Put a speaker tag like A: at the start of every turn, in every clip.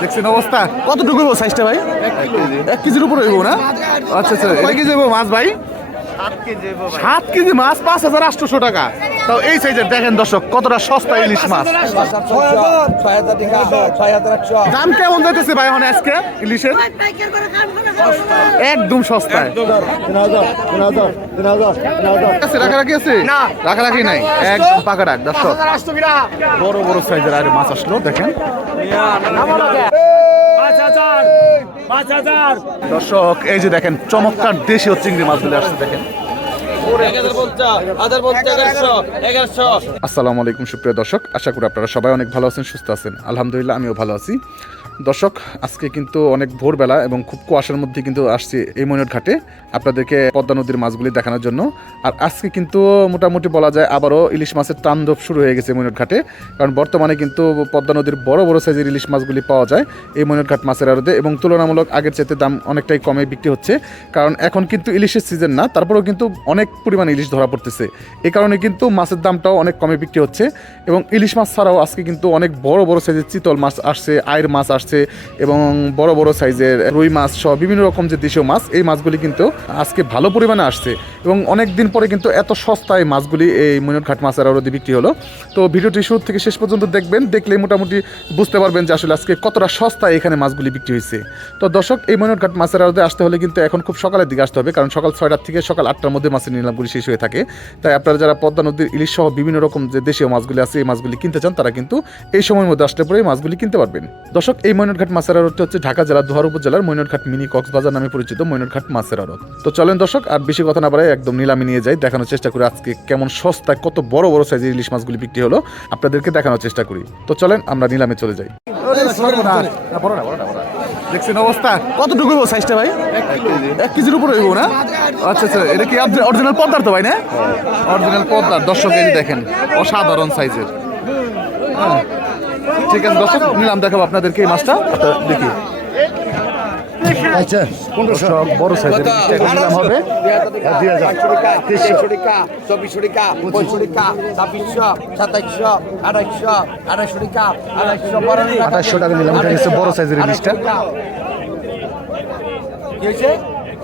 A: দেখছেন অবস্থা? কতটুকু হইব সাইজটা ভাই? এক কেজির উপর হইব না? আচ্ছা আচ্ছা কয় কেজি হইব মাছ ভাই। সাত কেজি মাছ পাঁচ হাজার আটশোশো টাকা। তাও এই সাইজের দেখেন দর্শক কতটা সস্তা ইলিশ মাছ। দাম কেমন যাইতেছে ভাই এখন আজকে ইলিশের? একদম সস্তায়। আছে রাখারাখি আছে?
B: না।
A: রাখারাখি নাই। একদম পাকা রাখ দর্শক। বড় বড় সাইজের আর মাছ আসলো দেখেন। দর্শক এই যে দেখেন চমৎকার দেশীয় চিংড়ি মাছগুলো আসছে দেখেন। আসসালামু আলাইকুম সুপ্রিয় দর্শক আশা করি আপনারা সবাই অনেক ভালো আছেন সুস্থ আছেন আলহামদুলিল্লাহ আমিও ভালো আছি দর্শক, আজকে কিন্তু অনেক ভোরবেলা এবং খুব কুয়াশার মধ্যে কিন্তু আসছি এই ময়ূর ঘাটে আপনাদেরকে পদ্মা নদীর মাছগুলি দেখানোর জন্য। আর আজকে কিন্তু মোটামুটি বলা যায় আবারও ইলিশ মাছের তাণ্ডব শুরু হয়ে গেছে ময়ূর ঘাটে। কারণ বর্তমানে কিন্তু পদ্মা নদীর বড় বড় সাইজের ইলিশ মাছগুলি পাওয়া যায় এই ময়ূর ঘাট মাছের আড়তে এবং তুলনামূলক আগের চাইতে দাম অনেকটাই কমে বিক্রি হচ্ছে। কারণ এখন কিন্তু ইলিশের সিজন না, তারপরেও কিন্তু অনেক পরিমাণে ইলিশ ধরা পড়তেছে। এই কারণে কিন্তু মাছের দামটাও অনেক কমে বিক্রি হচ্ছে এবং ইলিশ মাছ ছাড়াও আজকে কিন্তু অনেক বড় বড় সাইজের চিতল মাছ আসছে আয়ের মাছ আসছে। এবং বড় বড় সাইজের রুই মাছ সহ বিভিন্ন রকম যে দেশীয় মাছ, এই মাছগুলি কিন্তু আজকে ভালো পরিমাণে আসছে এবং অনেক দিন পরে কিন্তু এত সস্তায় মাছগুলি এই ময়ূরঘাট মাছের আরও বিক্রি হলো। তো ভিডিওটি শুরু থেকে শেষ পর্যন্ত দেখবেন, দেখলেই মোটামুটি বুঝতে পারবেন যে আসলে আজকে কতটা সস্তায় এখানে মাছগুলি বিক্রি হয়েছে। তো দর্শক, এই ময়ূরঘাট মাছের আড়তে আসতে হলে কিন্তু এখন খুব সকালের দিকে আসতে হবে, কারণ সকাল ছয়টার থেকে সকাল আটটার মধ্যে মাছের নিলামগুলি শেষ হয়ে থাকে। তাই আপনারা যারা পদ্মা নদীর ইলিশ সহ বিভিন্ন রকম যে দেশীয় মাছগুলি আছে, এই মাছগুলি কিনতে চান, তারা কিন্তু এই সময়ের মধ্যে আসলে পরে মাছগুলি কিনতে পারবেন। দর্শক, এই ময়ূরঘাট মাছের আড়তটি হচ্ছে ঢাকা জেলার দোহার উপজেলার ময়ূরঘাট মিনি কক্সবাজার নামে পরিচিত ময়ূরঘাট মাছের আড়ত। তো চলেন দর্শক আর বেশি কথা না বাড়াই একদম নিলামে নিয়ে যাই দেখানোর চেষ্টা করি আজকে কেমন সস্তায় কত বড় বড় সাইজের ইলিশ মাছগুলি বিক্রি হলো আপনাদেরকে দেখানোর চেষ্টা করি। তো চলেন আমরা নিলামে চলে যাই। দেখছেন অবস্থা? কতটুকু হইব সাইজটা ভাই? এক কেজির উপর হইব না? আচ্ছা আচ্ছা এটা কি অরিজিনাল পদ্মার তো ভাই না? অরিজিনাল পদ্মার। দর্শক দেখেন অসাধারণ সাইজের হ্যাঁ। ঠিক আছে দর্শক নিলাম দেখাবো আপনাদেরকে এই মাছটা। দেখি।
C: আচ্ছা।
A: বড় সাইজের নিলাম হবে। দুই হাজার
B: তেইশশো টাকা চব্বিশশো টাকা টাকা ছাব্বিশশো সাতাইশশো আড়াইশো আড়াইশো টাকা আড়াইশো বারো
A: আঠাশশো টাকা নিলাম এটা বড় সাইজের ইলিশটা
B: কি হয়েছে?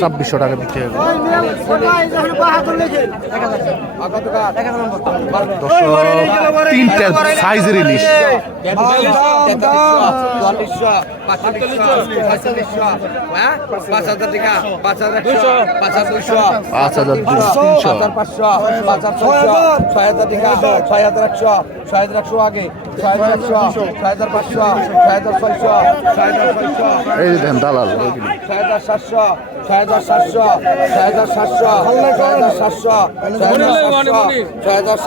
B: ছাব্বিশশো
A: টাকা বিক্রি দর্শক তিনটা সাইজের ইলিশ
B: পাঁচ হাজার
A: তিনশো
B: পাঁচশো পাঁচ হাজার ছয় হাজার টাকা ছয় হাজার একশো ছয় হাজার একশো আগে ছয় হাজার একশো ছয় হাজার পাঁচশো ছয় হাজার ছয়শো ছয় হাজার ছয়শো। ছয় হাজার সাতশো ছয় হাজার সাতশো ছয় হাজার সাতশো ছয় হাজার সাতশো ছয় হাজার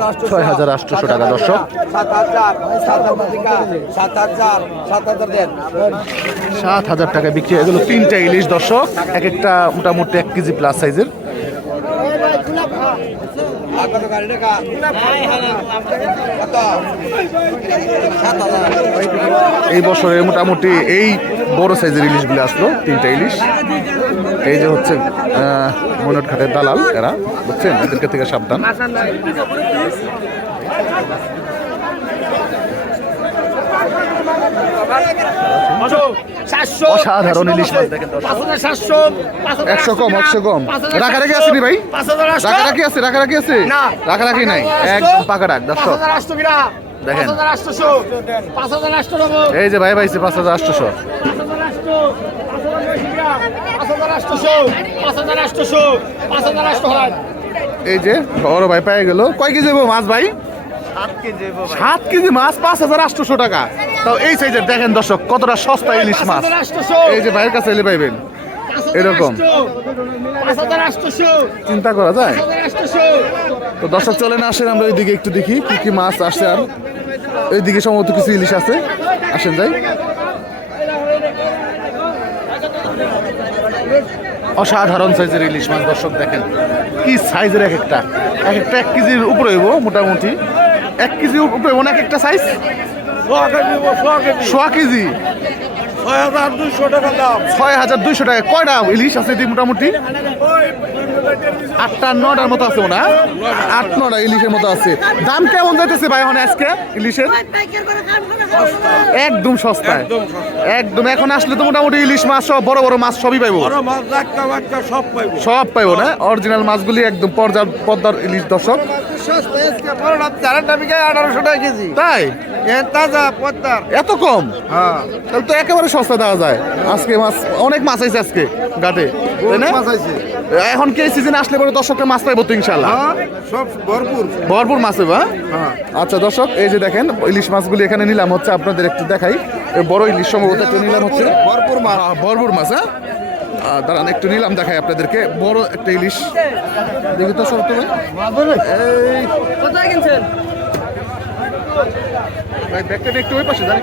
B: সাতশো ছয় হাজার
A: আটশোশো টাকা দর্শক।
B: সাত হাজার সাত হাজার টাকা সাত হাজার সাত হাজার দেন।
A: সাত হাজার টাকা বিক্রি হয়ে গেল তিনটা ইলিশ দর্শক। এক একটা মোটামুটি এক কেজি প্লাস সাইজের এই বছরে মোটামুটি এই বড় সাইজের ইলিশগুলো আসলো তিনটা ইলিশ। এই যে হচ্ছে মনোট ঘাটের দালাল এরা বুঝছেন? এদেরকে থেকে সাবধান।
B: সাতশো
A: অসাধারণ ইলিশ মাছ দেখেন একশো কম একশো কম। রাখারাখি আছে নি ভাই? রাখারাখি আছে রাখারাখি আছে?
B: না।
A: রাখারাখি নাই। একদম পাকা রাখ দর্শক। দেখেন। এই যে ভাই ভাইছে পাঁচ হাজার আটশোশো। এই যে বড় ভাই পেয়ে গেল। কয় কেজি মাছ ভাই? সাত কেজি মাছ পাঁচ হাজার আটশোশো টাকা। তাও এই সাইজের দেখেন দর্শক কতটা সস্তা ইলিশ মাছ। এই যে ভাইয়ের কাছে এলে পাইবেন। এরকম। চিন্তা করা যায়? তো দর্শক চলে না আসেন আমরা ওইদিকে একটু দেখি কি কি মাছ আসছে আর। ওইদিকে সম্ভবত কিছু ইলিশ আছে। আসেন যাই। অসাধারণ সাইজের ইলিশ মাছ দর্শক দেখেন। কি সাইজের এক একটা? এক একটা এক কেজির উপরে হইব মোটামুটি। এক কেজির উপরে এক একটা সাইজ? সোয়া কেজি?
B: ছয় হাজার দুইশো টাকা
A: কয়টা ইলিশ আছে এটি মোটামুটি? আটটা নটার মতো আছে না আট নটা ইলিশের মতো আছে। দাম কেমন যাইতেছে ভাই মানে আজকে ইলিশের? একদম সস্তায়। একদম এখন আসলে তো মোটামুটি ইলিশ মাছ সব বড় বড় মাছ সবই পাইবো।
B: সব পাইবো।
A: না? অরিজিনাল মাছগুলি একদম পর্যার পদ্মার ইলিশ দর্শক। তাই? এত কম?
B: হ্যাঁ।
A: তাহলে তো একেবারে সস্তা দেওয়া যায়। আজকে মাছ অনেক মাছ আছে আজকে ঘাটে। এখন কি সিজনে আসলে পরে দর্শকরা মাছ পাইবো তো ইনশাল্লাহ
B: হ্যাঁ সব ভরপুর।
A: ভরপুর মাছ হ্যাঁ?
B: হ্যাঁ।
A: আচ্ছা দর্শক এই যে দেখেন ইলিশ মাছগুলি এখানে নিলাম হচ্ছে আপনাদের একটু দেখাই। বড় ইলিশ সম্ভবত নিলাম হচ্ছে।
B: ভরপুর মাছ।
A: ভরপুর মাছ হ্যাঁ? দাঁড়ান একটু নিলাম দেখাই আপনাদেরকে। বড় একটা ইলিশ। দেখি তো সব তুমি এই
C: কোথায় কিনছেন?
A: ভাই ব্যাগটা একটু ওই পাশে জানি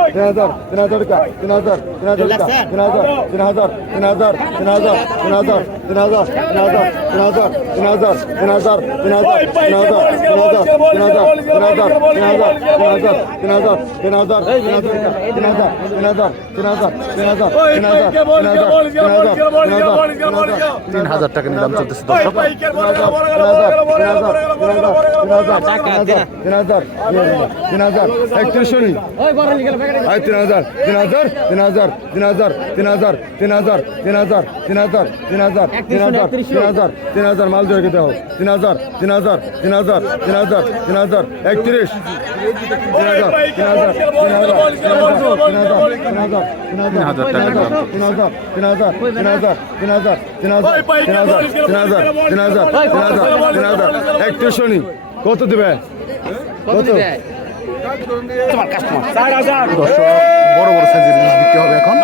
A: টাকা নিলাম চলতেছে দর্শক
C: ওই বড় নিকেল প্যাকেট
A: তিন হাজার তিন হাজার তিন হাজার তিন হাজার তিন হাজার তিন হাজার তিন হাজার তিন হাজার তিন হাজার তিন হাজার তিন হাজার তিন হাজার মাল দিয়ে রেখে দাও তিন হাজার তিন হাজার তিন হাজার তিন হাজার তিন হাজার একত্রিশ তিন হাজার তিন হাজার তিন হাজার তিন হাজার তিন হাজার তিন হাজার তিন হাজার তিন হাজার তিন হাজার তিন হাজার তিন হাজার তিন হাজার তিন হাজার তিন হাজার তিন হাজার তিন হাজার তিন হাজার তিন হাজার একত্রিশ কত দিবে কত দর্শক বড় বড় সাইজের জিনিস বিক্রি হবে এখন।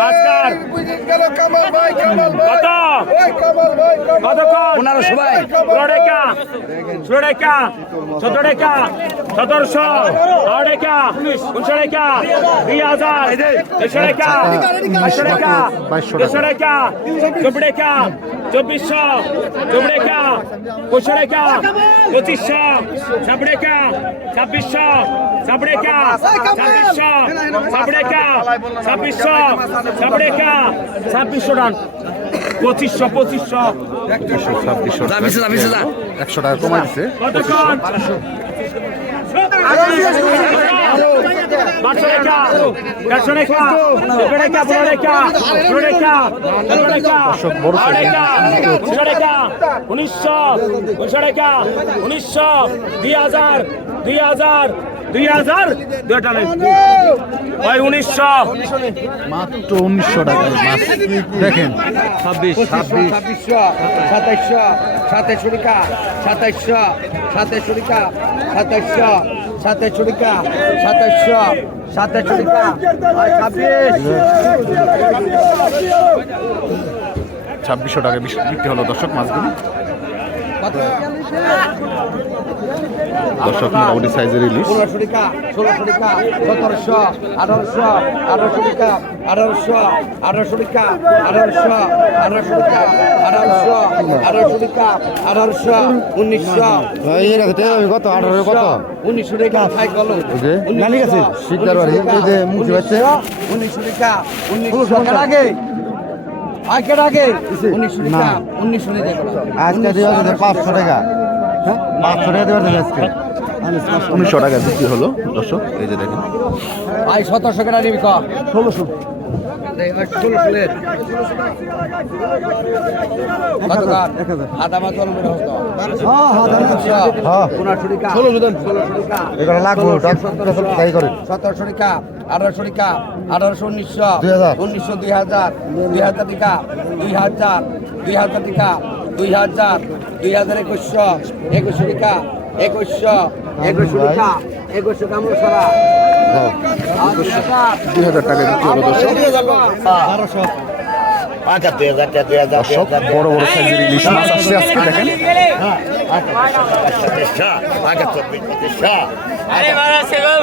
B: পনেরো সবাই
D: ষোলো টাকা ষোলো টাকা সতেরো টাকা সতেরোশো বারো টাকা উনিশশো টাকা দুই হাজার। দেড়শো আচ্ছা, আচ্ছা। টাকা পাঁচশো টাকা। দেড়শো টাকা। চব্বিশ টাকা চব্বিশশো। চব্বিশ টাকা পঁচিশশো। টাকা পঁচিশশো ছাব্বিশ টাকা ছাব্বিশশো। সাবড়েকা সাবড়েকা সাবড়েকা সাবড়েকা ছাব্বিশশো টান পঁচিশশো পঁচিশশো।
A: ছাব্বিশশো একশো টাকা কমাই
D: দিচ্ছে উনিশশো উনিশশো দুই হাজার দুই হাজার দুই হাজার দুটা নেই। ওই উনিশশো।
A: মাত্র উনিশশো টাকার মাছ দেখেন।
B: ছাব্বিশ ছাব্বিশ। ছাব্বিশশো সাতাইশশো সাতাইশশো টাকা সাতাইশশো সাতাইশশো টাকা সাতাইশশো সাতাইশশো টাকা সাতাইশশো সাতাইশশো টাকা।
A: ছাব্বিশশো টাকা বিক্রি হলো দর্শক মাছগুলি। দর্শক মোটামুটি সাইজের ইলিশ।
B: পনেরোশো টাকা ষোলোশো টাকা সতেরোশো আঠারোশো আঠারোশো টাকা আঠারোশো আঠারোশো টাকা আঠারোশো আঠারোশো টাকা আঠারোশো আঠারোশো টাকা আঠারোশো উনিশশো
E: কত? আঠারো কত?
B: উনিশশো টাকা খাই গেল
E: যে নানি গেছে। শিকদার বাড়ি। এই যে মুখি বাচ্চা।
B: উনিশশো টাকা উনিশশো টাকা আগে আগের আগে উনিশশো টাকা উনিশশো টাকা।
E: আজকে পাঁচশো টাকা। পাঁচশো টাকা দেওয়ার আজকে।
A: উনিশশো টাকা বিক্রি হলো দর্শক এই যে দেখেন।
B: আই সতেরোশো টাকা নিবি ষোলোশো। সতেরোশো। টাকা আঠারোশো টাকা আঠারোশো উনিশশো উনিশশো দুই হাজার দুই হাজার টাকা দুই হাজার দুই হাজার টাকা দুই হাজার দুই হাজার একুশশো একুশ টাকা একুশশো একুশ টাকা একুশশো কামড় সারা।
A: দুই হাজার টাকা দর্শক। দর্শক বড় বড় সাইজের ইলিশ মাছ আসছে আজকে দেখেন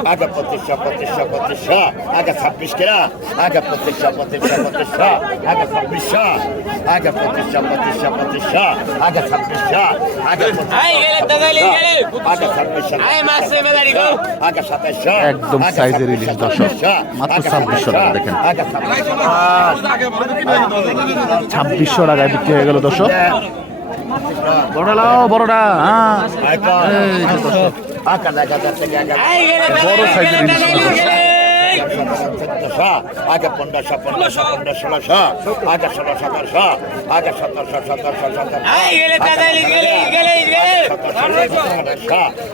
E: আগে পঁচিশশো পঁচিশশো পঁচিশশো আগে ছাব্বিশ কেনা আগে পঁচিশশো পঁচিশশো পঁচিশশো আগে ছাব্বিশশো আগে পঁচিশশো পঁচিশশো পঁচিশশো আগে ছাব্বিশশো আগে আগে ছাব্বিশশো আগে সাতাইশশো
A: একদম সাইজের ইলিশ দর্শক মাত্র ছাব্বিশশো টাকা দেখেন
E: আগে ছাব্বিশশো
A: টাকায় বিক্রি হয়ে গেল দর্শক। বড় লাও বড়টা হ্যাঁ। বড় সাইজের
E: চোদ্দশো আগে পনেরোশো পনেরোশো পনেরো ষোলোশো আগে ষোলো সতেরোশো আগে সতেরোশো সতেরোশো সতেরোশো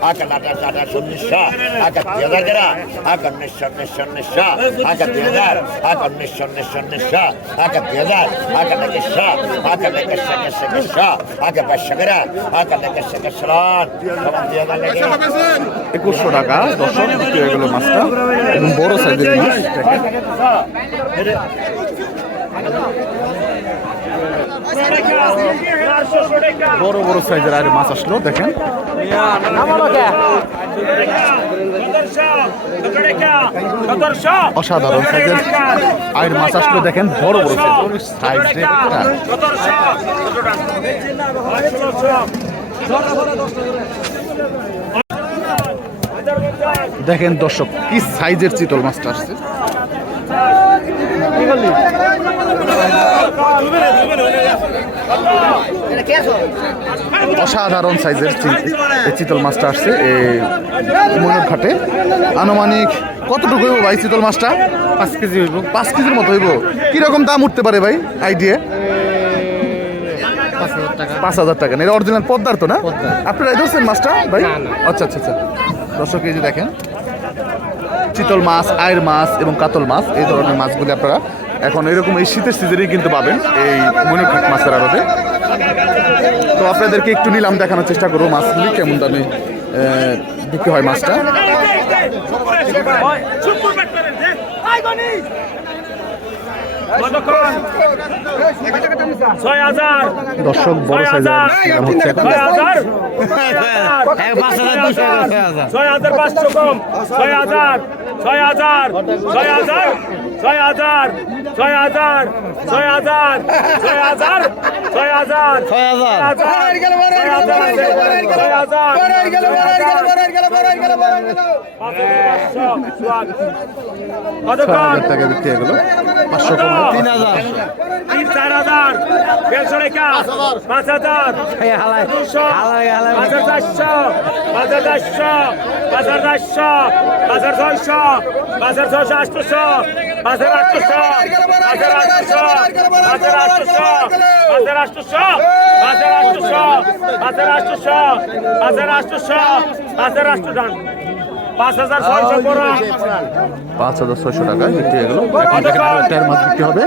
E: আগে আঠাশ আঠাশ উনিশশো আগে দুই হাজার গেরা আগে উনিশশো উনিশশো উনিশশো আগে দুই হাজার আগে উনিশশো উনিশশো উনিশশো আগে দুই হাজার আগে একুশশো আগে একুশশো একুশশো একুশশো আগে বাইশশো গেরা আগে হাজার লেগে
A: একুশশো টাকা দর্শক বিক্রি হয়ে গেল মাছটা বড় সাইজের বড় বড় সাইজের আর মাছ আসলো, দেখেন। অসাধারণ সাইজের আয়ের মাছ আসলো, দেখেন, বড় বড় সাইজ। দেখেন দর্শক কি সাইজের চিতল মাছটা আসছে। অসাধারণ সাইজের চিতল মাছটা আসছে এই ময়ূর ঘাটে। আনুমানিক কতটুকু হইব ভাই চিতল মাছটা? পাঁচ কেজি হইব। পাঁচ কেজির মতো হইব। কীরকম দাম উঠতে পারে ভাই আইডিয়া পাঁচ হাজার টাকা। এটা অরিজিনাল পদ্মার তো না? আপনারা ধরছেন মাছটা ভাই? আচ্ছা আচ্ছা আচ্ছা। দর্শক এই যে দেখেন চিতল মাছ আয়ের মাছ এবং কাতল মাছ, এই ধরনের মাছগুলি আপনারা এখন এরকম এই শীতের সিজনেই কিন্তু পাবেন এই মনিরঘাট মাছের আড়তে। তো আপনাদেরকে একটু নিলাম দেখানোর চেষ্টা করব, মাছগুলি কেমন দামে বিক্রি হয় মাছটা। দর্শক বড় সাইজের
D: ছয় হাজার পাঁচশো কম। ছয় হাজার। ছয় হাজার। ছয় হাজার। ছয় হাজার ছয় হাজার ছয় হাজার ছয় হাজার ছয় হাজার ছয় হাজার ছয় হাজার
A: ছয় হাজার টাকা বিক্রি হয়ে গেল পাঁচশো তিন হাজার।
D: তিন চার হাজার। দেড়শো রেখা পাঁচ হাজার। দুশো পাঁচ হাজার পাঁচ হাজার পাঁচ হাজার ছয়শো পাঁচ হাজার ছয়শো পাঁচ হাজার ছয়শো
A: টাকা বিক্রি হয়ে গেল হবে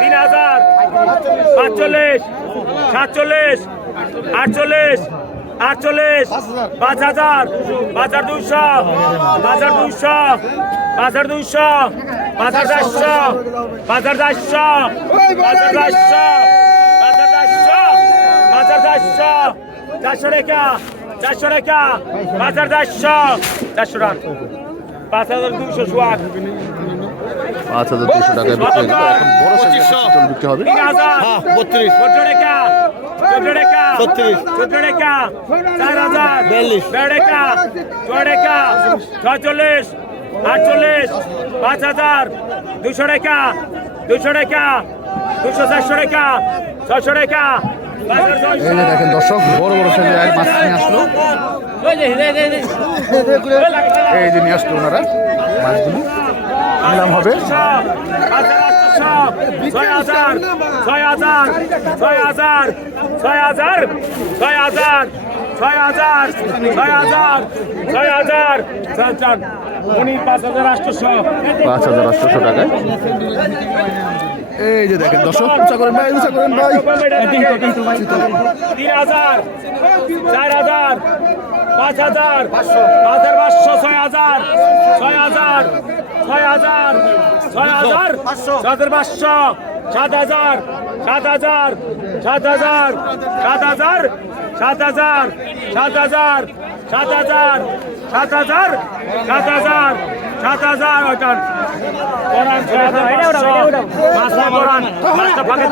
D: তিন হাজার পাঁচচল্লিশ সাতচল্লিশ আটচল্লিশ আটচল্লিশ, পাঁচ হাজার পাঁচ হাজার দুইশো পাঁচ হাজার দুইশো পাঁচ হাজার দুইশো পাঁচ হাজার চারশো পাঁচ হাজার চারশো পাঁচ হাজার চারশো পাঁচ হাজার চারশো পাঁচ হাজার চারশো রেখা চারশো রেখা পাঁচ হাজার চারশো টাকা পাঁচ হাজার দুইশো সোয়াট।
A: পাঁচ হাজার দুশো টাকায় বিক্রি হয়ে এখন বড় সাইজের চিতল বিক্রি হবে।
D: হাজার। বত্রিশ। ছত্রিশ চার হাজার। বিয়াল্লিশ। বেড় রেখা ছয় রেখা ছয়চল্লিশ। আটচল্লিশ। পাঁচ হাজার। দুশো রেখা দুশো রেখা দুশো চারশো পাঁচ হাজার ছয়শো।
A: এই যে দেখেন দর্শক বড় বড় সাইজের মাছ নিয়ে আসলো। এই যে নিয়ে আসলো ওনারা মাছগুলি। নিলাম হবে?
D: ছয় হাজার ছয় হাজার ছয় হাজার ছয় হাজার ছয় হাজার ছয় হাজার ছয় হাজার ছয় হাজার ছয় হাজার। উনি পাঁচ হাজার আটশোশো।
A: পাঁচ হাজার আটশোশো টাকায়। এই যে দেখেন দর্শক উঁচা করেন ভাই উঁচা করেন ভাই।
D: তিন হাজার চার হাজার পাঁচ হাজার পাঁচ হাজার পাঁচশো ছয় হাজার ছয় হাজার ছয় হাজার ছয় হাজার হাজার পাঁচশো সাত হাজার সাত হাজার সাত হাজার সাত হাজার সাত হাজার সাত হাজার সাত হাজার সাত হাজার সাত হাজার সাত হাজার ওইটার কোরআন ছয় হাজার পাঁচশো পাঁচটা কোরআন পাঁচটা ফাঁকে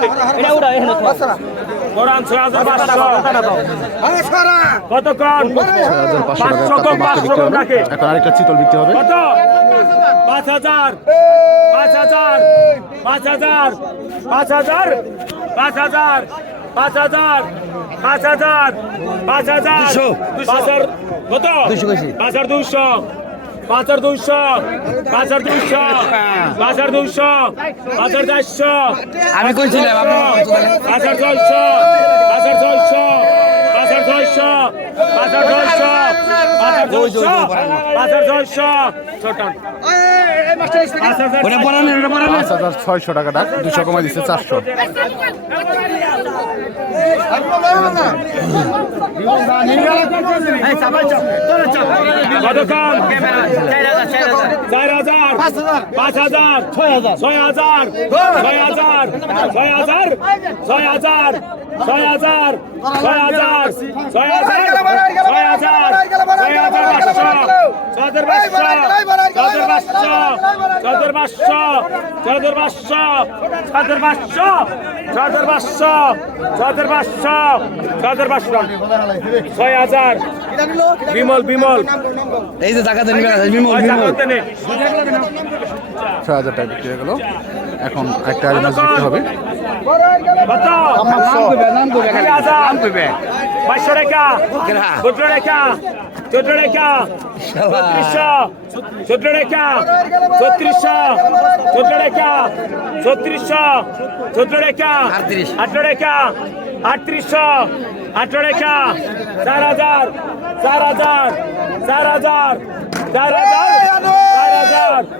D: কোরআন ছয় হাজার পাঁচশো।
A: ছয় হাজার পাঁচশো
D: কম পাঁচশো কম রাখে।
A: এখন আরেকটা চিতল বিক্রি হবে।
D: কত? পাঁচ হাজার। পাঁচ হাজার। পাঁচ হাজার। পাঁচ হাজার। পাঁচ হাজার। পাঁচ হাজার। পাঁচ হাজার। পাঁচ হাজার। পাঁচ হাজার কত? পাঁচ হাজার দুইশো বাজার দুইশো বাজার দুইশো বাজার দুইশো বাজার চারশো আমি কইছিলাম পাঁচার ছয়শো পাঁচার ছয়শো পাঁচার ছয়শো পাঁচার ছয়শো পাঁচার ছয়শো পাঁচার ছয়শো ছোট পাঁচ হাজার
A: ছয়শো টাকা ডাক দুশো কমাই দিচ্ছে চারশো
D: পাঁচ হাজার ছয় হাজার ছয় হাজার ছয় হাজার ছয় হাজার ছয় হাজার ছয় হাজার ছয় হাজার ছয় হাজার ছয় হাজার ছয় হাজার ছয় হাজার চাঁদের পাঁচশো চাঁদের পাঁচশো চাঁদের পাঁচশো চাঁদের পাঁচশো চাঁদের পাঁচশো চাঁদের পাঁচশো ছয় হাজার। বিমল বিমল।
B: এই যে টাকাতে বিমল
D: বিমল।
A: ছয় হাজার টাকা বিক্রি হয়ে গেল। এখন একটা মাছ বিক্রি হবে।
D: চার হাজার চার হাজার চার হাজার চার হাজার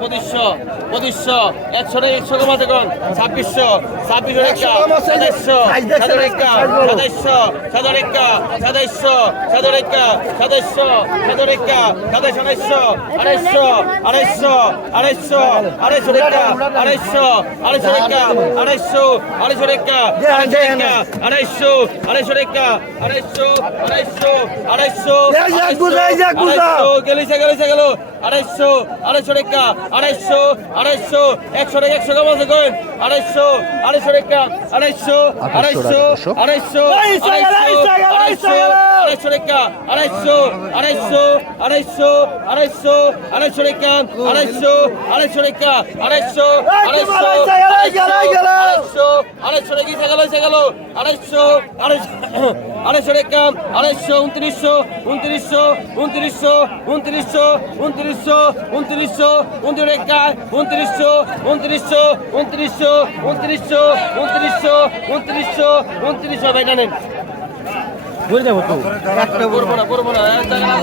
C: পঁচিশশো পঁচিশশো একশো টাকা একশো কমা দেখুন ছাব্বিশশো ছাব্বিশশো টাকা সাতাইশশো সাতাশ টাকা সাতাইশশো সাতাশ টাকা সাতাইশশো সাতাশ টাকা সাতাইশশো সাতাশ টাকা সাতাইশ আড়াইশশো আড়াইশশো আড়াইশশো আড়াইশশো আড়াইশো টাকা আড়াইশশো আড়াইশো টাকা আড়াইশশো আড়াইশো টাকা আড়াইশশো আড়াইশো টাকা আড়াইশশো আড়াইশশো আড়াইশশো আড়াইশশো গেলিছে গেলিছে গেল আড়াইশশো আড়াইশো টাকা আড়াইশো আড়াইশো একশো টাকা একশো কম আছে কইন আড়াইশো আড়াইশো টাকা আড়াইশো আড়াইশো আড়াইশো আড়াইশো আড়াইশো টাকা আড়াইশো আড়াইশো আড়াইশো আড়াইশো আড়াইশো টাকা আড়াইশো আড়াইশো টাকা আড়াইশো আড়াইশো আড়াইশো আড়াইশো টাকা গেল গেল আড়াইশো আড়াইশো আড়াইশো টাকা আড়াইশো উনত্রিশশো উনত্রিশশো উনত্রিশশো উনত্রিশশো উনত্রিশশো উনত্রিশশো উনত্রিশ টাকা উনত্রিশশো উনত্রিশশো উনত্রিশশো উনত্রিশশো উনত্রিশশো উনত্রিশশো উনত্রিশশো ভাই জানেন বলে যাব তো করব না করব না
A: টাকা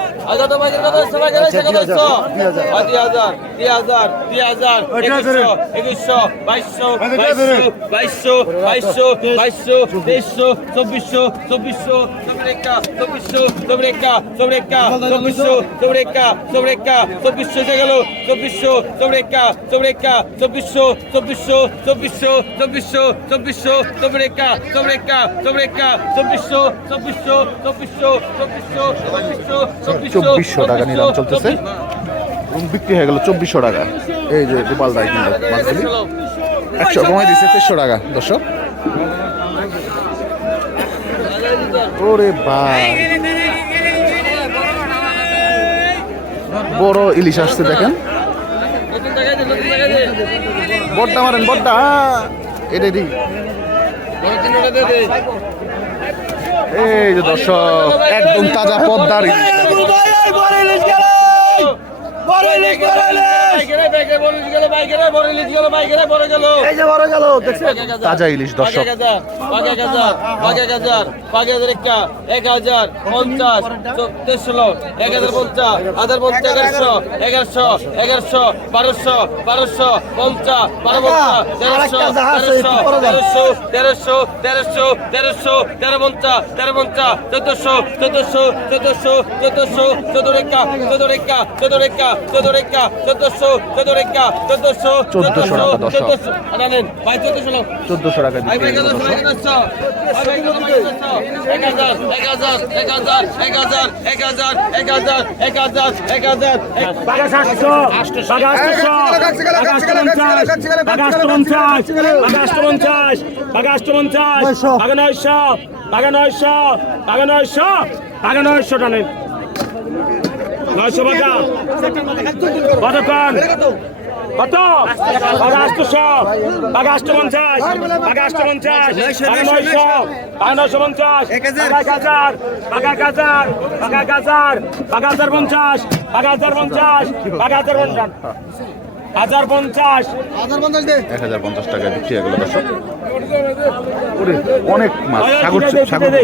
C: আজাদ ভাইদের কথা চলে গেলে সেখানে একশো দুই হাজার দুই হাজার দুই হাজার একুশশো একুশশো বাইশশো বাইশশো বাইশশো বাইশশো বাইশশো তেইশশো চব্বিশশো চব্বিশশো চব্বিশশো চব্রেকা চব্বিশশো চব্রেকা চব্রেকা চব্বিশশো চব্বিশশো গেল চব্বিশশো চব্রেকা চব্রেকা চব্বিশশো চব্বিশশো চব্বিশশো চব্বিশশো চব্বিশশো চব্রেকা চব্রেকা চব্রেকা চব্বিশশো চব্বিশশো চব্বিশশো চব্বিশশো
A: টাকা নিলাম চলতেছে। এবং বিক্রি হয়ে গেল চব্বিশশো টাকা। এই যে গোপাল দায় কিন্তু মাছগুলি একশো কমাই দিচ্ছে তেইশশো টাকা, দর্শক। ওরে বড় ইলিশ আসছে, দেখেন। বড্ডা মারেন বড্ডা এটা দিই
C: বড় তিন টাকা দে দে
A: এই যে দর্শক, একদম তাজা পদ্মার ইলিশ। everybody. Let's get it. তাজা ইলিশ দর্শক।
C: এক হাজার পঞ্চাশ তেরোশো এক হাজার পঞ্চাশ হাজার পঞ্চাশ এগারোশো এগারোশো এগারোশো বারোশো বারোশো পঞ্চাশ বারো পঞ্চাশ তেরোশো তেরোশো তেরোশো তেরোশো তেরোশো তেরো পঞ্চাশ তেরো পঞ্চাশ চোদ্দশো চোদ্দশো চোদ্দশো চোদ্দশো চোদ্দ রেখা চোদ্দ রেখা চোদ্দ রেখা চোদ্দ রেখা চোদ্দশো চোদ্দ রেখা চোদ্দশো
A: 1400 টাকা দর্শক।
C: চোদ্দশো। নেন ভাই চোদ্দশো
A: চোদ্দশো টাকা
C: এক হাজার এক হাজার এক হাজার এক হাজার এক হাজার এক হাজার এক হাজার এক হাজার
D: বাঘা সাতশো বাঘা আটশো বাঘা আটশো পঞ্চাশ বাঘা আটশো পঞ্চাশ বাঘা আটশো পঞ্চাশ বাঘা আটশো পঞ্চাশ বাঘা নয়শো বাঘা নয়শো বাঘা নয়শো বাঘা নয়শো টানেন নয়শো বাঘা কতক্ষণ কত বাঘা আটশো বাঘা আটশো পঞ্চাশ। বাঘা আটশো পঞ্চাশ। বাঘা নয়শো। বাঘা নয়শো পঞ্চাশ। বাঘা এক হাজার। বাঘা এক হাজার। বাঘা এক হাজার। বাঘা হাজার পঞ্চাশ। বাঘা হাজার পঞ্চাশ। বাঘা হাজার পঞ্চাশ। হাজার পঞ্চাশ।
A: এক হাজার পঞ্চাশ টাকা বিক্রি হয়ে গেল দর্শক। অনেক মাছ। সাগর
D: দে,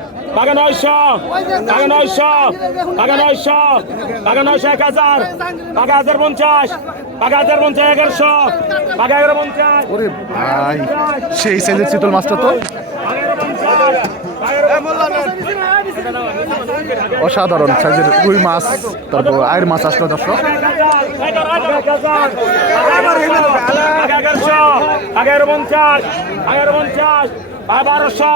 D: বাঘা নয়শো বাঘা নয়শো বাঘা নয়শো এক হাজার হাজার পঞ্চাশ হাজার পঞ্চাশ এগারোশো এগারো পঞ্চাশ।
A: ওরে ভাই সেই সাইজের চিতল মাছটা তো। অসাধারণ সাইজের রুই মাছ তারপর আয়ের মাছ আসলো দর্শক।
D: এগারো পঞ্চাশ এগারো পঞ্চাশ বারোশো